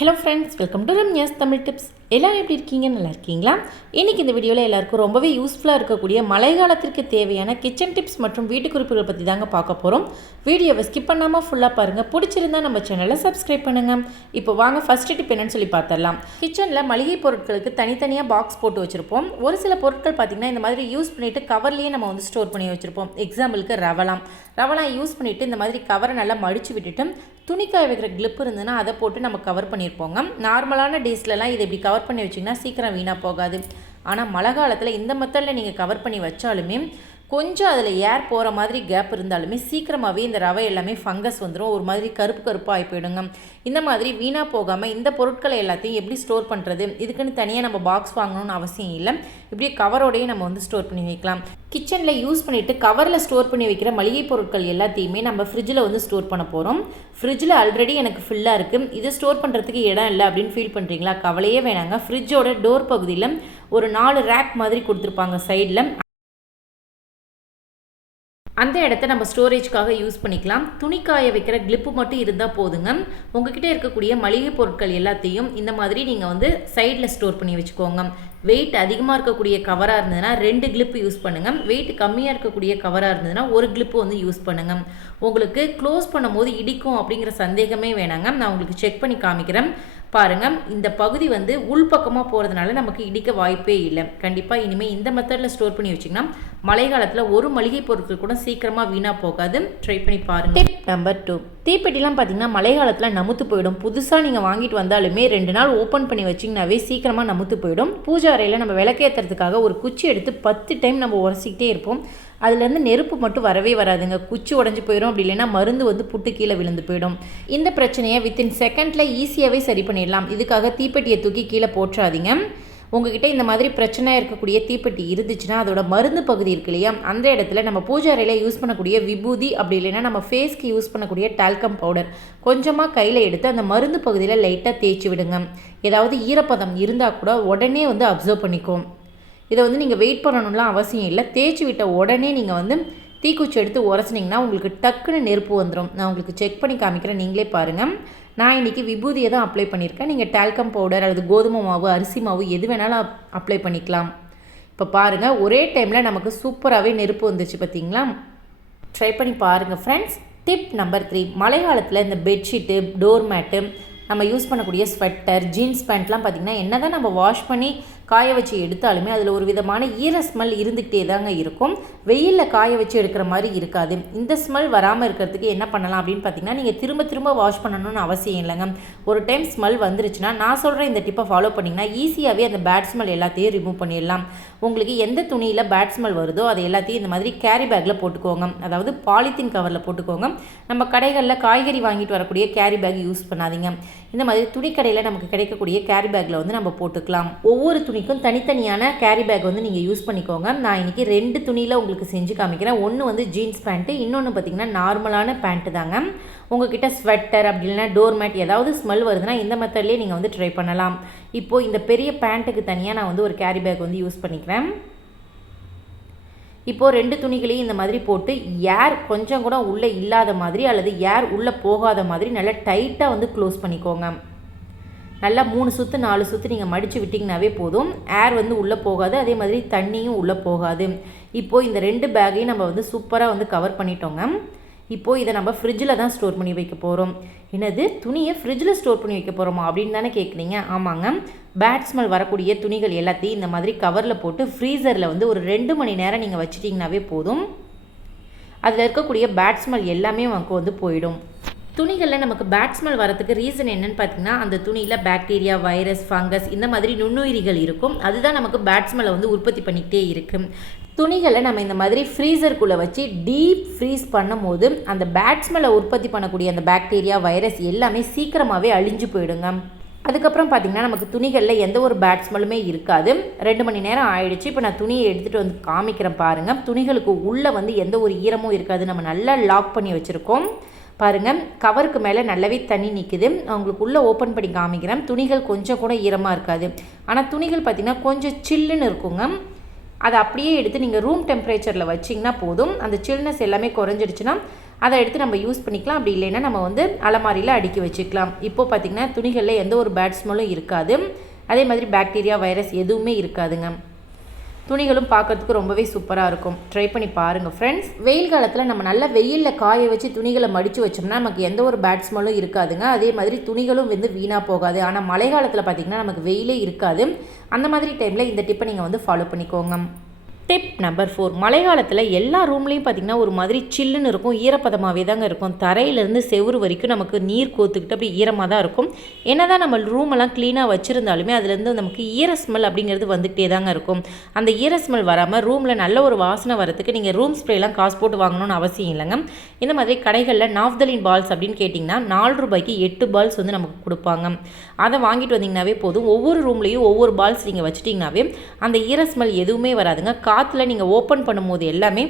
Hello friends, welcome to Ramya's Tamil tips. எல்லோரும் எப்படி இருக்கீங்க? நல்லா இருக்கீங்களா? இன்றைக்கி இந்த வீடியோவில் எல்லாருக்கும் ரொம்பவே யூஸ்ஃபுல்லாக இருக்கக்கூடிய மழை காலத்திற்கு தேவையான கிச்சன் டிப்ஸ் மற்றும் வீட்டு குறிப்புகள் பற்றி தாங்க பார்க்க போகிறோம். வீடியோவை ஸ்கிப் பண்ணாமல் ஃபுல்லாக பாருங்கள். பிடிச்சிருந்தா நம்ம சேனலை சப்ஸ்கிரைப் பண்ணுங்கள். இப்போ வாங்க ஃபஸ்ட்டு டிப் என்னன்னு சொல்லி பார்த்துடலாம். கிச்சனில் மளிகை பொருட்களுக்கு தனித்தனியாக பாக்ஸ் போட்டு வச்சுருப்போம். ஒரு சில பொருட்கள் பார்த்திங்கன்னா இந்த மாதிரி யூஸ் பண்ணிவிட்டு கவர்லேயே நம்ம வந்து ஸ்டோர் பண்ணி வச்சுருப்போம். எக்ஸாம்பிளுக்கு ரவலாம் யூஸ் பண்ணிவிட்டு இந்த மாதிரி கவரை நல்லா மடித்து விட்டுட்டு துணிக்காய வைக்கிற கிளிப் இருந்ததுன்னா அதை போட்டு நம்ம கவர் பண்ணியிருப்போங்க. நார்மலான டேஸ்லலாம் இதை இப்படி கவர் பண்ணி வச்சிங்கன்னா சீக்கிரம் வீணாக போகாது. ஆனால் மழை காலத்தில் இந்த மெத்தடில் நீங்கள் கவர் பண்ணி வச்சாலுமே கொஞ்சம் அதில் ஏர் போகிற மாதிரி கேப் இருந்தாலுமே சீக்கிரமாகவே இந்த ரவை எல்லாமே ஃபங்கஸ் வந்துடும். ஒரு மாதிரி கருப்பாக ஆகி போயிடுங்க. இந்த மாதிரி வீணாக போகாமல் இந்த பொருட்களை எல்லாத்தையும் எப்படி ஸ்டோர் பண்ணுறது? இதுக்குன்னு தனியாக நம்ம பாக்ஸ் வாங்கணும்னு அவசியம் இல்லை. இப்படியே கவரோடையே நம்ம வந்து ஸ்டோர் பண்ணி வைக்கலாம். கிச்சனில் யூஸ் பண்ணிவிட்டு கவரில் ஸ்டோர் பண்ணி வைக்கிற மளிகை பொருட்கள் எல்லாத்தையுமே நம்ம ஃப்ரிட்ஜில் வந்து ஸ்டோர் பண்ண போகிறோம். ஃப்ரிட்ஜில் ஆல்ரெடி எனக்கு ஃபுல்லாக இருக்குது, இதை ஸ்டோர் பண்ணுறதுக்கு இடம் இல்லை அப்படின்னு ஃபீல் பண்ணுறீங்களா? கவலையே வேணாங்க. ஃப்ரிட்ஜோட டோர் பகுதியில் ஒரு 4 ரேக் மாதிரி கொடுத்துருப்பாங்க சைடில். அந்த இடத்த நம்ம ஸ்டோரேஜ்க்காக யூஸ் பண்ணிக்கலாம். துணிக்காய வைக்கிற கிளிப்பு மட்டும் இருந்தால் போதுங்க. உங்ககிட்ட இருக்கக்கூடிய மளிகை பொருட்கள் எல்லாத்தையும் இந்த மாதிரி நீங்கள் வந்து சைடில் ஸ்டோர் பண்ணி வச்சுக்கோங்க. வெயிட் அதிகமாக இருக்கக்கூடிய கவராக இருந்ததுன்னா 2 கிளிப்பு யூஸ் பண்ணுங்கள். வெயிட் கம்மியாக இருக்கக்கூடிய கவராக இருந்ததுன்னா 1 கிளிப்பு வந்து யூஸ் பண்ணுங்கள். உங்களுக்கு க்ளோஸ் பண்ணும்போது இடிக்கும் அப்படிங்கிற சந்தேகமே வேணாங்க. நான் உங்களுக்கு செக் பண்ணி காமிக்கிறேன் பாருங்கள். இந்த பகுதி வந்து உள்பக்கமாக போகிறதுனால நமக்கு இடிக்க வாய்ப்பே இல்லை. கண்டிப்பாக இனிமேல் இந்த மெத்தடில் ஸ்டோர் பண்ணி வச்சிங்கன்னா மழை காலத்தில் ஒரு மளிகை பொருட்கள் கூட சீக்கிரமாக வீணாக போகாது. ட்ரை பண்ணி பாருங்கள். டிப் நம்பர் 2, தீப்பெட்டிலாம் பார்த்திங்கன்னா மழை காலத்தில் நமுத்து போயிடும். புதுசாக நீங்கள் வாங்கிட்டு வந்தாலுமே 2 நாள் ஓப்பன் பண்ணி வச்சிங்கனாவே சீக்கிரமாக நமுத்து போயிடும். பூஜை அறையில் நம்ம விளக்கேற்றுறதுக்காக ஒரு குச்சி எடுத்து 10 டைம் நம்ம உரசிக்கிட்டே இருப்போம். அதுலேருந்து நெருப்பு மட்டும் வரவே வராதுங்க. குச்சி உடஞ்சி போயிடும். அப்படி இல்லைன்னா மருந்து வந்து புட்டு கீழே விழுந்து போயிடும். இந்த பிரச்சனையை வித்தின் செகண்டில் ஈஸியாகவே சரி பண்ணிடலாம். இதுக்காக தீப்பெட்டியை தூக்கி கீழே போட்டுறாதீங்க. உங்ககிட்ட இந்த மாதிரி பிரச்சனை இருக்கக்கூடிய தீப்பெட்டி இருந்துச்சுன்னா அதோட மருந்து பகுதி இருக்கு இல்லையா, அந்த இடத்துல நம்ம பூஜை அறையில் யூஸ் பண்ணக்கூடிய விபூதி அப்படி இல்லைன்னா நம்ம ஃபேஸ்க்கு யூஸ் பண்ணக்கூடிய டால்கம் பவுடர் கொஞ்சமாக கையில் எடுத்து அந்த மருந்து பகுதியில் லைட்டாக தேய்ச்சி விடுங்க. ஏதாவது ஈரப்பதம் இருந்தால் கூட உடனே வந்து அப்சர்வ் பண்ணிக்கும். இதை வந்து நீங்கள் வெயிட் பண்ணணும்லாம் அவசியம் இல்லை. தேய்ச்சி விட்ட உடனே நீங்கள் வந்து தீக்குச்சி எடுத்து உரசினிங்கன்னா உங்களுக்கு டக்குன்னு நெருப்பு வந்துடும். நான் உங்களுக்கு செக் பண்ணி காமிக்கிறேன், நீங்களே பாருங்கள். நான் இன்றைக்கி விபூதியை தான் அப்ளை பண்ணியிருக்கேன். நீங்கள் டால்கம் பவுடர் அல்லது கோதுமை மாவு, அரிசி மாவு எது வேணாலும் அப்ளை பண்ணிக்கலாம். இப்போ பாருங்கள், ஒரே டைமில் நமக்கு சூப்பராகவே நெருப்பு வந்துச்சு பார்த்தீங்களா? ட்ரை பண்ணி பாருங்கள் ஃப்ரெண்ட்ஸ். டிப் நம்பர் 3, மழை காலத்தில் இந்த பெட்ஷீட்டு, டோர் மேட்டு, நம்ம யூஸ் பண்ணக்கூடிய ஸ்வெட்டர், ஜீன்ஸ் பேண்ட்லாம் பார்த்திங்கன்னா என்ன தான் நம்ம வாஷ் பண்ணி காய வச்சு எடுத்தாலுமே அதில் ஒரு விதமான ஈர ஸ்மெல் இருந்துக்கிட்டே தாங்க இருக்கும். வெயிலில் காய வச்சு எடுக்கிற மாதிரி இருக்காது. இந்த ஸ்மெல் வராமல் இருக்கிறதுக்கு என்ன பண்ணலாம் அப்படின்னு பார்த்தீங்கன்னா, நீங்கள் திரும்ப திரும்ப வாஷ் பண்ணணும்னு அவசியம் இல்லைங்க. ஒரு டைம் ஸ்மெல் வந்துருச்சுன்னா நான் சொல்கிற இந்த டிப்பை ஃபாலோ பண்ணிங்கன்னா ஈஸியாகவே அந்த பேட் ஸ்மெல் எல்லாத்தையும் ரிமூவ் பண்ணிடலாம். உங்களுக்கு எந்த துணியில் பேட் ஸ்மெல் வருதோ அதை எல்லாத்தையும் இந்த மாதிரி கேரி பேக்கில் போட்டுக்கோங்க. அதாவது பாலித்தீன் கவரில் போட்டுக்கோங்க. நம்ம கடைகளில் காய்கறி வாங்கிட்டு வரக்கூடிய கேரி பேக் யூஸ் பண்ணாதீங்க. இந்த மாதிரி துணி கடையில் நமக்கு கிடைக்கக்கூடிய கேரி பேக்கில் வந்து நம்ம போட்டுக்கலாம். ஒவ்வொரு துணிக்கும் தனித்தனியான கேரி பேக் வந்து நீங்கள் யூஸ் பண்ணிக்கோங்க. நான் இன்றைக்கி 2 துணியில் உங்களுக்கு செஞ்சு காமிக்கிறேன். ஒன்று வந்து ஜீன்ஸ் பேண்ட்டு, இன்னொன்று பார்த்திங்கன்னா நார்மலான பேண்ட்டு தாங்க. உங்ககிட்ட ஸ்வெட்டர் அப்படி இல்லைனா டோர் மேட் ஏதாவது ஸ்மெல் வருதுன்னா இந்த மெத்தட்லேயே நீங்கள் வந்து ட்ரை பண்ணலாம். இப்போது இந்த பெரிய பேண்ட்டுக்கு தனியாக நான் வந்து ஒரு கேரி பேக் வந்து யூஸ் பண்ணிக்கிறேன். இப்போது 2 துணிகளையும் இந்த மாதிரி போட்டு ஏர் கொஞ்சம் கூட உள்ளே இல்லாத மாதிரி அல்லது ஏர் உள்ளே போகாத மாதிரி நல்லா டைட்டாக வந்து க்ளோஸ் பண்ணிக்கோங்க. நல்லா 3 சுற்று 4 சுற்று நீங்கள் மடித்து விட்டிங்கனாவே போதும். ஏர் வந்து உள்ளே போகாது, அதே மாதிரி தண்ணியும் உள்ளே போகாது. இப்போது இந்த 2 பேக்கையும் நம்ம வந்து சூப்பராக வந்து கவர் பண்ணிட்டோங்க. இப்போது இதை நம்ம ஃப்ரிட்ஜில் தான் ஸ்டோர் பண்ணி வைக்க போகிறோம். என்னது, துணியை ஃப்ரிட்ஜில் ஸ்டோர் பண்ணி வைக்க போகிறோமா அப்படின்னு தானே கேட்குறீங்க? ஆமாங்க. பேட் ஸ்மெல் வரக்கூடிய துணிகள் எல்லாத்தையும் இந்த மாதிரி கவரில் போட்டு ஃப்ரீசரில் வந்து ஒரு 2 மணி நேரம் நீங்கள் வச்சிட்டிங்கனாவே போதும். அதில் இருக்கக்கூடிய பேட் ஸ்மெல் எல்லாமே நமக்கு வந்து போயிடும். துணிகளில் நமக்கு பேட் ஸ்மெல் வரதுக்கு ரீசன் என்னன்னு பார்த்தீங்கன்னா, அந்த துணியில் பாக்டீரியா, வைரஸ், ஃபங்கஸ் இந்த மாதிரி நுண்ணுயிரிகள் இருக்கும். அதுதான் நமக்கு பேட் ஸ்மெல்லை வந்து உற்பத்தி பண்ணிக்கிட்டே இருக்குது. துணிகளை நம்ம இந்த மாதிரி ஃப்ரீசருக்குள்ளே வச்சு டீப் ஃப்ரீஸ் பண்ணும் போது அந்த பேட் ஸ்மெல்லை உற்பத்தி பண்ணக்கூடிய அந்த பாக்டீரியா, வைரஸ் எல்லாமே சீக்கிரமாகவே அழிஞ்சு போயிடுங்க. அதுக்கப்புறம் பார்த்திங்கன்னா நமக்கு துணிகளில் எந்த ஒரு பேட் ஸ்மெல்லுமே இருக்காது. 2 மணி நேரம் ஆயிடுச்சு. இப்போ நான் துணியை எடுத்துகிட்டு வந்து காமிக்கிறேன் பாருங்கள். துணிகளுக்கு உள்ளே வந்து எந்த ஒரு ஈரமும் இருக்காது. நம்ம நல்லா லாக் பண்ணி வச்சுருக்கோம் பாருங்கள். கவருக்கு மேலே நல்லாவே தண்ணி நிற்குது. அவங்களுக்கு உள்ளே ஓப்பன் பண்ணி காமிக்கிறேன். துணிகள் கொஞ்சம் கூட ஈரமாக இருக்காது. ஆனால் துணிகள் பார்த்திங்கன்னா கொஞ்சம் சில்லுன்னு இருக்குங்க. அதை அப்படியே எடுத்து நீங்கள் ரூம் டெம்பரேச்சரில் வச்சிங்கன்னா போதும். அந்த சில்னஸ் எல்லாமே குறைஞ்சிடுச்சுன்னா அதை எடுத்து நம்ம யூஸ் பண்ணிக்கலாம். அப்படி இல்லைன்னா நம்ம வந்து அலமாரியில் அடுக்கி வச்சுக்கலாம். இப்போது பார்த்திங்கன்னா துணிகளில் எந்த ஒரு பேட் ஸ்மெல்லும் இருக்காது. அதே மாதிரி பாக்டீரியா வைரஸ் எதுவுமே இருக்காதுங்க. துணிகளும் பார்க்கறதுக்கு ரொம்பவே சூப்பராக இருக்கும். ட்ரை பண்ணி பாருங்கள் ஃப்ரெண்ட்ஸ். வெயில் காலத்தில் நம்ம நல்ல வெயிலில் காய வச்சு துணிகளை மடித்து வச்சோம்னா நமக்கு எந்த ஒரு பேட் ஸ்மெல்லும் இருக்காதுங்க. அதே மாதிரி துணிகளும் வந்து வீணாக போகாது. ஆனால் மழை காலத்தில் பார்த்திங்கன்னா நமக்கு வெயிலே இருக்காது. அந்த மாதிரி டைமில் இந்த டிப்பை நீங்கள் வந்து ஃபாலோ பண்ணிக்கோங்க. டிப் நம்பர் 4, மழை காலத்தில் எல்லா ரூம்லேயும் பார்த்திங்கன்னா ஒரு மாதிரி சில்லுன்னு இருக்கும், ஈரப்பதமாகவே தாங்க இருக்கும். தரையிலேருந்து செவுறு வரைக்கும் நமக்கு நீர் கோத்துக்கிட்டு அப்படி ஈரமாக தான் இருக்கும். என்ன தான் நம்ம ரூமெல்லாம் க்ளீனாக வச்சுருந்தாலுமே அதுலேருந்து நமக்கு ஈர ஸ்மெல் அப்படிங்கிறது வந்துகிட்டே தாங்க இருக்கும். அந்த ஈர ஸ்மெல் வராமல் ரூமில் நல்ல ஒரு வாசனை வரத்துக்கு நீங்கள் ரூம் ஸ்ப்ரேலாம் காசு போட்டு வாங்கணும்னு அவசியம் இல்லைங்க. இந்த மாதிரி கடைகளில் நாஃப்தலின் பால்ஸ் அப்படின்னு கேட்டிங்கன்னா 4 ரூபாய்க்கு 8 பால்ஸ் வந்து நமக்கு கொடுப்பாங்க. அதை வாங்கிட்டு வந்தீங்கன்னாவே போதும். ஒவ்வொரு ரூம்லேயும் ஒவ்வொரு பால்ஸ் நீங்கள் வச்சிட்டிங்கனாவே அந்த ஈர ஸ்மெல் எதுவுமே வராதுங்க. காற்றுல நீங்கள் ஓப்பன் பண்ணும்போது எல்லாமே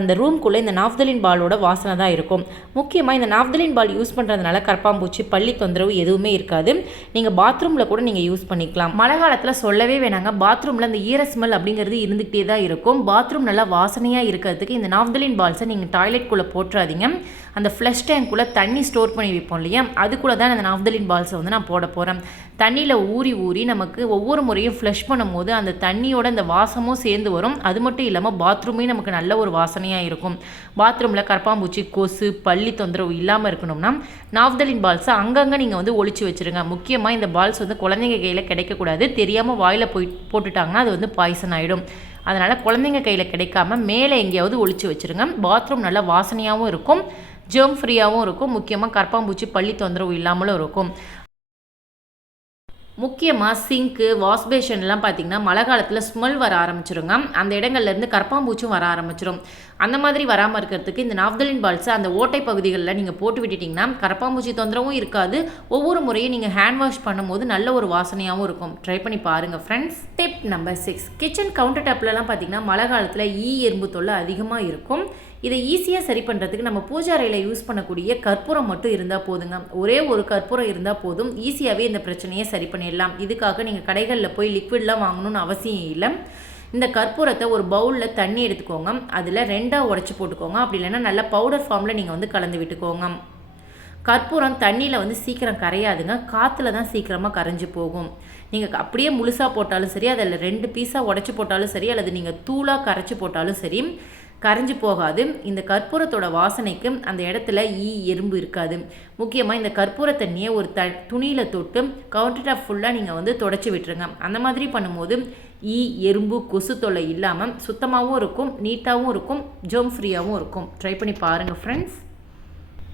அந்த ரூம்குள்ளே இந்த நாஃப்தலின் பாலோட வாசனை தான் இருக்கும். முக்கியமாக இந்த நாஃப்தலின் பால் யூஸ் பண்ணுறதுனால கரப்பாம்பூச்சி, பள்ளி தொந்தரவு எதுவுமே இருக்காது. நீங்கள் பாத்ரூமில் கூட நீங்கள் யூஸ் பண்ணிக்கலாம். மழை காலத்தில் சொல்லவே வேணாங்க, பாத்ரூமில் அந்த ஈர ஸ்மெல் அப்படிங்கிறது இருந்துகிட்டே தான் இருக்கும். பாத்ரூம் நல்லா வாசனையாக இருக்கிறதுக்கு இந்த நாஃப்தலின் பால்ஸை நீங்கள் டாய்லெட்குள்ளே போட்டுறாதீங்க. அந்த ஃப்ளஷ் டேங்க்குள்ளே தண்ணி ஸ்டோர் பண்ணி வைப்போம் இல்லையா, அதுக்குள்ளே தான் அந்த நாஃப்தலின் பால்ஸை வந்து நான் போட போகிறேன். தண்ணியில் ஊறி நமக்கு ஒவ்வொரு முறையும் ஃப்ளஷ் பண்ணும்போது அந்த தண்ணியோட அந்த வாசமும் சேர்ந்து வரும். அது மட்டும் இல்லாமல் பாத்ரூமே நமக்கு நல்ல ஒரு வாசனையாக இருக்கும். பாத்ரூமில் கரப்பாம்பூச்சி, கொசு, பள்ளி தொந்தரவு இல்லாமல் இருக்கணும்னா நாஃப்தலின் பால்ஸை அங்கங்கே நீங்கள் வந்து ஒழிச்சு வச்சுருங்க. முக்கியமாக இந்த பால்ஸ் வந்து குழந்தைங்க கையில் கிடைக்கக்கூடாது. தெரியாமல் வாயில் போட்டுட்டாங்கன்னா அது வந்து பாய்சன் ஆகிடும். அதனால் குழந்தைங்க கையில் கிடைக்காம மேலே எங்கேயாவது ஒழிச்சு வச்சுருங்க. பாத்ரூம் நல்லா வாசனையாகவும் இருக்கும், ஜெர்ம் ஃப்ரீயாகவும் இருக்கும். முக்கியமாக கரப்பாம்பூச்சி, பள்ளி தொந்தரவு இல்லாமலும் இருக்கும். முக்கியமாக சிங்க்கு, வாஷ்பேஷன்லாம் பார்த்திங்கன்னா மழை காலத்தில் ஸ்மெல் வர ஆரம்பிச்சிருங்க. அந்த இடங்கள்லேருந்து கரப்பாம்பூச்சும் வர ஆரம்பிச்சிடும். அந்த மாதிரி வராமல் இருக்கிறதுக்கு இந்த நாஃப்தலின் பால்ஸை அந்த ஓட்டை பகுதிகளில் நீங்கள் போட்டு விட்டுட்டிங்கன்னா கரப்பாம்பூச்சி தொந்தரவும் இருக்காது. ஒவ்வொரு முறையும் நீங்கள் ஹேண்ட் வாஷ் பண்ணும்போது நல்ல ஒரு வாசனையாகவும் இருக்கும். ட்ரை பண்ணி பாருங்கள் friends. Tip number 6, kitchen counter டாப்லலாம் பார்த்திங்கன்னா மழை காலத்தில் எறும்பு தொல்லை அதிகமாக இருக்கும். இதை ஈஸியாக சரி பண்ணுறதுக்கு நம்ம பூஜை அறையில் யூஸ் பண்ணக்கூடிய கற்பூரம் மட்டும் இருந்தால் போதுங்க. ஒரே ஒரு கற்பூரம் இருந்தால் போதும், ஈஸியாகவே இந்த பிரச்சனையை சரி பண்ணிடலாம். இதுக்காக நீங்கள் கடைகளில் போய் லிக்விட்லாம் வாங்கணும்னு அவசியம் இல்லை. இந்த கற்பூரத்தை ஒரு பவுலில் தண்ணி எடுத்துக்கோங்க, அதில் 2ஆக உடச்சி போட்டுக்கோங்க. அப்படி இல்லைன்னா நல்ல பவுடர் ஃபார்மில் நீங்கள் வந்து கலந்து விட்டுக்கோங்க. கற்பூரம் தண்ணியில் வந்து சீக்கிரம் கரையாதுங்க, காற்றுல தான் சீக்கிரமாக கரைஞ்சி போகும். நீங்கள் அப்படியே முழுசாக போட்டாலும் சரி, அதில் 2 பீஸாக உடச்சி போட்டாலும் சரி, அல்லது நீங்கள் தூளாக கரைச்சி போட்டாலும் சரி, கரைஞ்சி போகாது. இந்த கற்பூரத்தோட வாசனைக்கு அந்த இடத்துல எறும்பு இருக்காது. முக்கியமாக இந்த கற்பூர தண்ணியை ஒரு துணியில் தொட்டு கவுண்டர் டாப் ஃபுல்லாக நீங்கள் வந்து தொடச்சி விட்டுருங்க. அந்த மாதிரி பண்ணும்போது எறும்பு, கொசு தொல்லை இல்லாமல் சுத்தமாகவும் இருக்கும், நீட்டாகவும் இருக்கும், ஜெர்ம் ஃப்ரீயாகவும் இருக்கும். ட்ரை பண்ணி பாருங்கள் ஃப்ரெண்ட்ஸ்.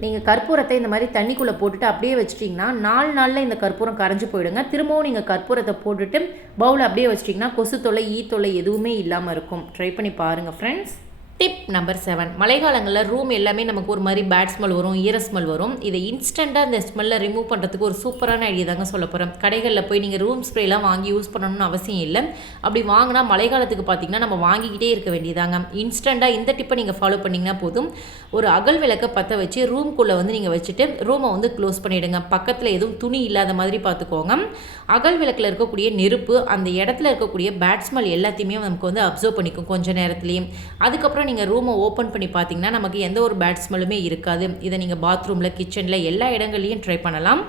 நீங்கள் கற்பூரத்தை இந்த மாதிரி தண்ணிக்குள்ளே போட்டுட்டு அப்படியே வச்சிட்டிங்கன்னா 4 நாளில் இந்த கற்பூரம் கரைஞ்சி போயிடுங்க. திரும்பவும் நீங்கள் கற்பூரத்தை போட்டுட்டு பவுல் அப்படியே வச்சிட்டிங்கன்னா கொசு தொல்லை, தொல்லை எதுவுமே இல்லாமல் இருக்கும். ட்ரை பண்ணி பாருங்கள் ஃப்ரெண்ட்ஸ். டிப் நம்பர் 7, மழைக்காலங்களில் ரூம் எல்லாமே நமக்கு ஒரு மாதிரி பேட் ஸ்மெல் வரும், ஈர ஸ்மெல் வரும். இதை இன்ஸ்டண்ட்டாக இந்த ஸ்மெல்லை ரிமூவ் பண்ணுறதுக்கு ஒரு சூப்பரான ஐடியா தாங்க சொல்ல போகிறேன். கடைகளில் போய் நீங்கள் ரூம் ஸ்ப்ரேலாம் வாங்கி யூஸ் பண்ணணும்னு அவசியம் இல்லை. அப்படி வாங்கினா மழைக்காலத்துக்கு பார்த்திங்கன்னா நம்ம வாங்கிக்கிட்டே இருக்க வேண்டியதாங்க. இன்ஸ்டண்ட்டாக இந்த டிப்பை நீங்கள் ஃபாலோ பண்ணிங்கன்னா போதும். ஒரு அகல் விளக்கை பற்ற வச்சு ரூம்குள்ளே வந்து நீங்கள் வச்சுட்டு ரூமை வந்து க்ளோஸ் பண்ணிவிடுங்க. பக்கத்தில் எதுவும் துணி இல்லாத மாதிரி பார்த்துக்கோங்க. அகல் விளக்கில் இருக்கக்கூடிய நெருப்பு அந்த இடத்துல இருக்கக்கூடிய பேட் ஸ்மெல் எல்லாத்தையுமே நமக்கு வந்து அப்சர்வ் பண்ணிக்கும் கொஞ்சம் நேரத்துலேயே. அதுக்கப்புறம் நீங்கள் ரூமை ஓப்பன் பண்ணி பார்த்தீங்கன்னா நமக்கு எந்த ஒரு பேட் ஸ்மெல்லுமே இருக்காது. இதை நீங்கள் பாத்ரூமில், கிச்சனில் எல்லா இடங்கள்லையும் ட்ரை பண்ணலாம்.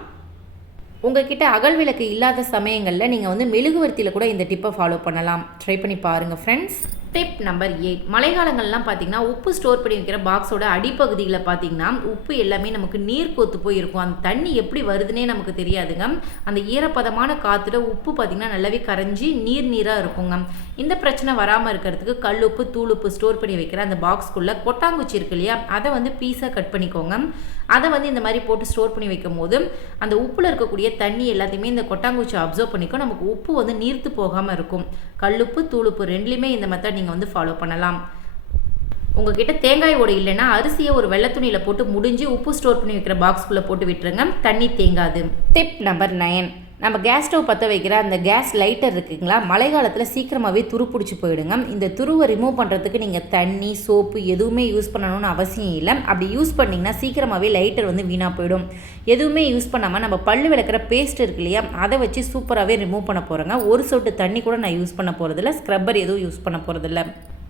உங்கள்கிட்ட அகல் விளக்கு இல்லாத சமயங்களில் நீங்கள் வந்து மெழுகுவர்த்தியில் கூட இந்த டிப்பை ஃபாலோ பண்ணலாம். ட்ரை பண்ணி பாருங்கள் ஃப்ரெண்ட்ஸ். டிப் நம்பர் 8, மழைக்காலங்கள்லாம் பார்த்திங்கன்னா உப்பு ஸ்டோர் பண்ணி வைக்கிற பாக்ஸோட அடிப்பகுதியில் பார்த்திங்கன்னா உப்பு எல்லாமே நமக்கு நீர் கோத்து போய் இருக்கும். அந்த தண்ணி எப்படி வருதுன்னே நமக்கு தெரியாதுங்க. அந்த ஈரப்பதமான காற்றுல உப்பு பார்த்திங்கன்னா நல்லாவே கரைஞ்சி நீராக இருக்குங்க. இந்த பிரச்சனை வராமல் இருக்கிறதுக்கு கல் உப்பு, தூள் உப்பு ஸ்டோர் பண்ணி வைக்கிற அந்த பாக்ஸ்க்குள்ளே கொட்டாங்குச்சி இருக்கு இல்லையா, அதை வந்து பீஸாக கட் பண்ணிக்கோங்க. அதை வந்து இந்த மாதிரி போட்டு ஸ்டோர் பண்ணி வைக்கும் போது அந்த உப்பில் இருக்கக்கூடிய தண்ணி எல்லாத்தையுமே இந்த கொட்டாங்குச்சி அப்சர்வ் பண்ணிக்கும். நமக்கு உப்பு வந்து நீர்த்து போகாமல் இருக்கும். கல்லுப்பு, தூளுப்பு ரெண்டுலேயுமே இந்த மெத்தட் நீங்கள் வந்து ஃபாலோ பண்ணலாம். உங்ககிட்ட தேங்காய் ஓடு இல்லைன்னா அரிசியை ஒரு வெள்ளை துணியில் போட்டு முடிஞ்சு உப்பு ஸ்டோர் பண்ணி வைக்கிற பாக்ஸ்குள்ளே போட்டு விட்டுருங்க, தண்ணி தேங்காது. டிப் நம்பர் 9, நம்ம கேஸ் ஸ்டவ் பற்ற வைக்கிற அந்த கேஸ் லைட்டர் இருக்குங்களா, மழை காலத்தில் சீக்கிரமாகவே துரு பிடிச்சி போயிடுங்க. இந்த துருவை ரிமூவ் பண்ணுறதுக்கு நீங்கள் தண்ணி, சோப்பு எதுவுமே யூஸ் பண்ணணும்னு அவசியம் இல்லை. அப்படி யூஸ் பண்ணிங்கன்னா சீக்கிரமாகவே லைட்டர் வந்து வீணாக போயிடும். எதுவுமே யூஸ் பண்ணாமல் நம்ம பல்லு விளக்குற பேஸ்ட் இருக்கு இல்லையா, அதை வச்சு சூப்பராகவே ரிமூவ் பண்ண போகிறேங்க. ஒரு சொட்டு தண்ணி கூட நான் யூஸ் பண்ண போகிறதில்ல, ஸ்க்ரப்பர் எதுவும் யூஸ் பண்ண போகிறதில்ல.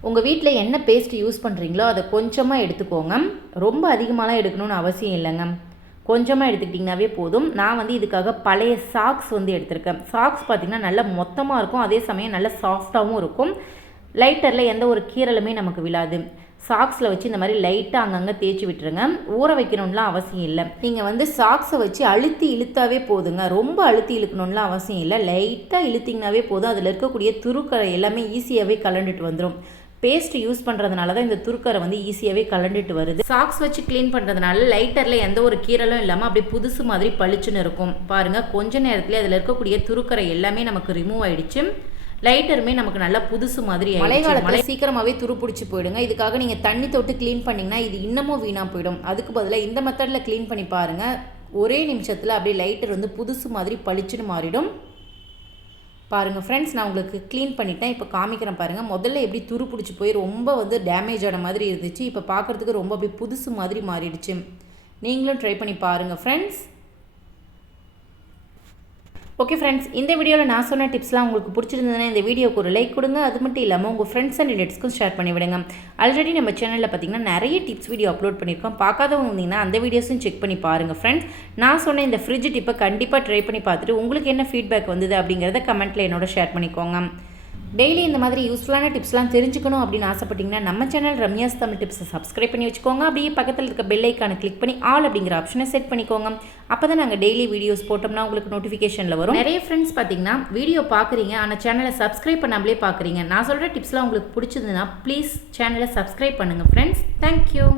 உங்கள் வீட்டில் என்ன பேஸ்ட் யூஸ் பண்ணுறீங்களோ அதை கொஞ்சமாக எடுத்துக்கோங்க. ரொம்ப அதிகமாகலாம் எடுக்கணும்னு அவசியம் இல்லைங்க. கொஞ்சமாக எடுத்துக்கிட்டிங்கனாவே போதும். நான் வந்து இதுக்காக பழைய சாக்ஸ் வந்து எடுத்திருக்கேன். சாக்ஸ் பார்த்திங்கன்னா நல்லா மொத்தமாக இருக்கும், அதே சமயம் நல்லா சாஃப்டாகவும் இருக்கும். லைட்டரில் எந்த ஒரு கீறலுமே நமக்கு விழாது. சாக்ஸில் வச்சு இந்த மாதிரி லைட்டாக அங்கங்கே தேய்ச்சி விட்டுருங்க. ஊற வைக்கணும்லாம் அவசியம் இல்லை. நீங்கள் வந்து சாக்ஸை வச்சு அழுத்தி இழுத்தாவே போதுங்க. ரொம்ப அழுத்தி இழுக்கணும்லாம் அவசியம் இல்லை. லைட்டாக இழுத்திங்கனாவே போதும். அதில் இருக்கக்கூடிய துருக்கரை எல்லாமே ஈஸியாகவே கலண்டுட்டு வந்துடும். பேஸ்ட் யூஸ் பண்ணுறதுனால தான் இந்த துருக்கரை வந்து ஈஸியாகவே கலண்டுட்டு வருது. சாக்ஸ் வச்சு க்ளீன் பண்ணுறதுனால லைட்டரில் எந்த ஒரு கீறலும் இல்லாமல் அப்படியே புதுசு மாதிரி பளிச்சுன்னு இருக்கும். பாருங்கள், கொஞ்ச நேரத்தில் அதில் இருக்கக்கூடிய துருக்கரை எல்லாமே நமக்கு ரிமூவ் ஆகிடுச்சு. லைட்டருமே நமக்கு நல்லா புதுசு மாதிரி. மழை சீக்கிரமாகவே துரு பிடிச்சி போயிடுங்க. இதுக்காக நீங்கள் தண்ணி தொட்டு க்ளீன் பண்ணிங்கன்னா இது இன்னமும் வீணாக போயிடும். அதுக்கு பதிலாக இந்த மெத்தடில் க்ளீன் பண்ணி பாருங்கள். ஒரே நிமிஷத்தில் அப்படியே லைட்டர் வந்து புதுசு மாதிரி பளிச்சுன்னு மாறிடும். பாருங்கள் ஃப்ரெண்ட்ஸ், நான் உங்களுக்கு க்ளீன் பண்ணிட்டேன். இப்போ காமிக்கிறேன் பாருங்கள். முதல்ல எப்படி துரு பிடிச்சி போய் ரொம்ப வந்து டேமேஜ் ஆன மாதிரி இருந்துச்சு. இப்போ பார்க்குறதுக்கு ரொம்ப அப்படியே புதுசு மாதிரி மாறிடுச்சு. நீங்களும் ட்ரை பண்ணி பாருங்கள் ஃப்ரெண்ட்ஸ். ஓகே ஃப்ரெண்ட்ஸ், இந்த வீடியோவில் நான் சொன்ன டிப்ஸ்லாம் உங்களுக்கு பிடிச்சிருந்ததுன்னா இந்த வீடியோக்கு ஒரு லைக் கொடுங்க. அது மட்டும் இல்லாமல் உங்கள் ஃப்ரெண்ட்ஸ் அண்ட் ரிலேட்டிவ்ஸ்க்கும் ஷேர் பண்ணி விடுங்க. ஆல்ரெடி நம்ம சேனலில் பார்த்திங்கன்னா நிறைய டிப்ஸ் வீடியோ அப்லோட் பண்ணியிருக்கோம். பார்க்காதவங்க இருந்தீங்கன்னா அந்த வீடியோஸும் செக் பண்ணி பாருங்கள் ஃப்ரெண்ட்ஸ். நான் சொன்ன இந்த ஃப்ரிட்ஜ் டிப்பை கண்டிப்பாக ட்ரை பண்ணி பார்த்துட்டு உங்களுக்கு என்ன ஃபீட்பேக் வந்தது அப்படிங்கிறத கமெண்ட்டில் என்னோட ஷேர் பண்ணிக்கோங்க. டெய்லி இந்த மாதிரி யூஸ்ஃபுல்லான டிப்ஸ்லாம் தெரிஞ்சுக்கணும் அப்படின்னு ஆசைப்பட்டீங்கன்னா நம்ம சேனல் ரம்யாஸ் தமிழ் டிப்ஸை சப்ஸ்கிரைப் பண்ணி வச்சுக்கோங்க. அப்படியே பக்கத்தில் இருக்க பெல் ஐக்கானை கிளிக் பண்ணி ஆல் அப்படிங்கிற ஆப்ஷனை செட் பண்ணிக்கோங்க. அப்போ தான் நாங்கள் டெய்லி வீடியோஸ் போட்டோம்னா உங்களுக்கு நோட்டிஃபிகேஷனில் வரும். நிறைய ஃப்ரெண்ட்ஸ் பார்த்தீங்கன்னா வீடியோ பார்க்குறீங்க, ஆனால் சேனலை சப்ஸ்கிரைப் பண்ணாமலே பார்க்குறீங்க. நான் சொல்கிற டிப்ஸ்லாம் உங்களுக்கு பிடிச்சதுன்னா ப்ளீஸ் சேனலை சப்ஸ்கிரைப் பண்ணுங்கள் ஃப்ரெண்ட்ஸ். தேங்க்யூ.